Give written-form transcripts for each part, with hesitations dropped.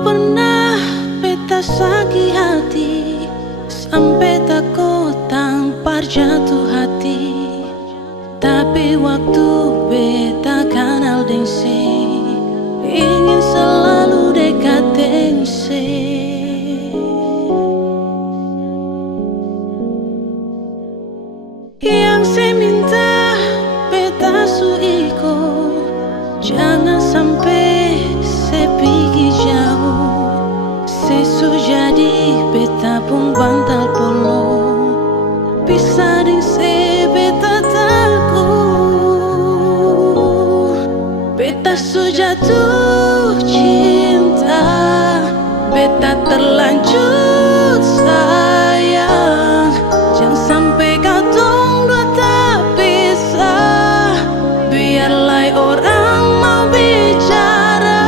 pernah beta sakit hati sampai takut tampar jatuh hati. Tapi waktu beta kenal deng se, ingin selalu dekat deng se. Yang se minta beta su iko, jangan sampai se pergi jauh. Se su jadi beta pun bantal polo, pisah deng se beta takut. Beta su jatuh cinta, beta terlanjur sayang. Jangan sampai kau tong dua tak pisah, biarlah orang mau bicara,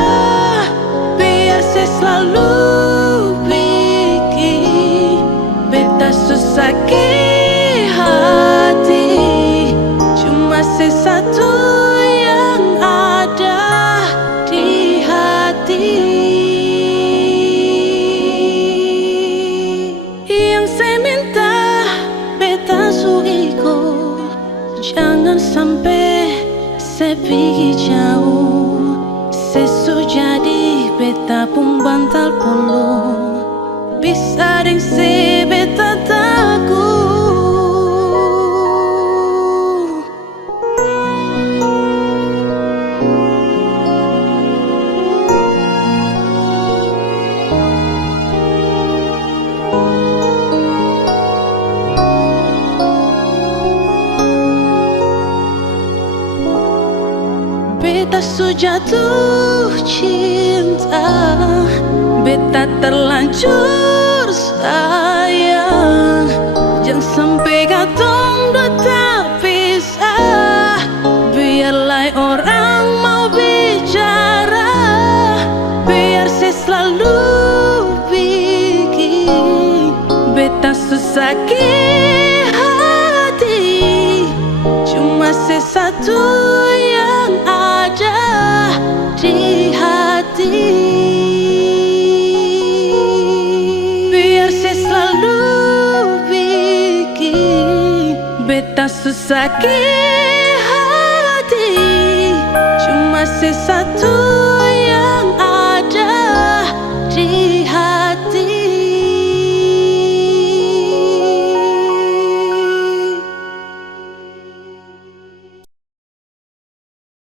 biar saya selalu bikin beta susah sakit hati. Cuma saya satu yang ada di hati. Yang saya minta beta su iko, jangan sampai saya pergi jauh. Saya su jadi beta pun bantal polo, bisa deng se beta takut. Beta su jatuh cinta, beta terlanjur sayang. Jangan sampai katong dua tak pisah, biarlah orang mau bicara, biar saya selalu bikin beta susah sakit hati. Cuma saya satu yang ada di hati, biar saya selalu bikin beta susah sakit hati. Cuma saya satu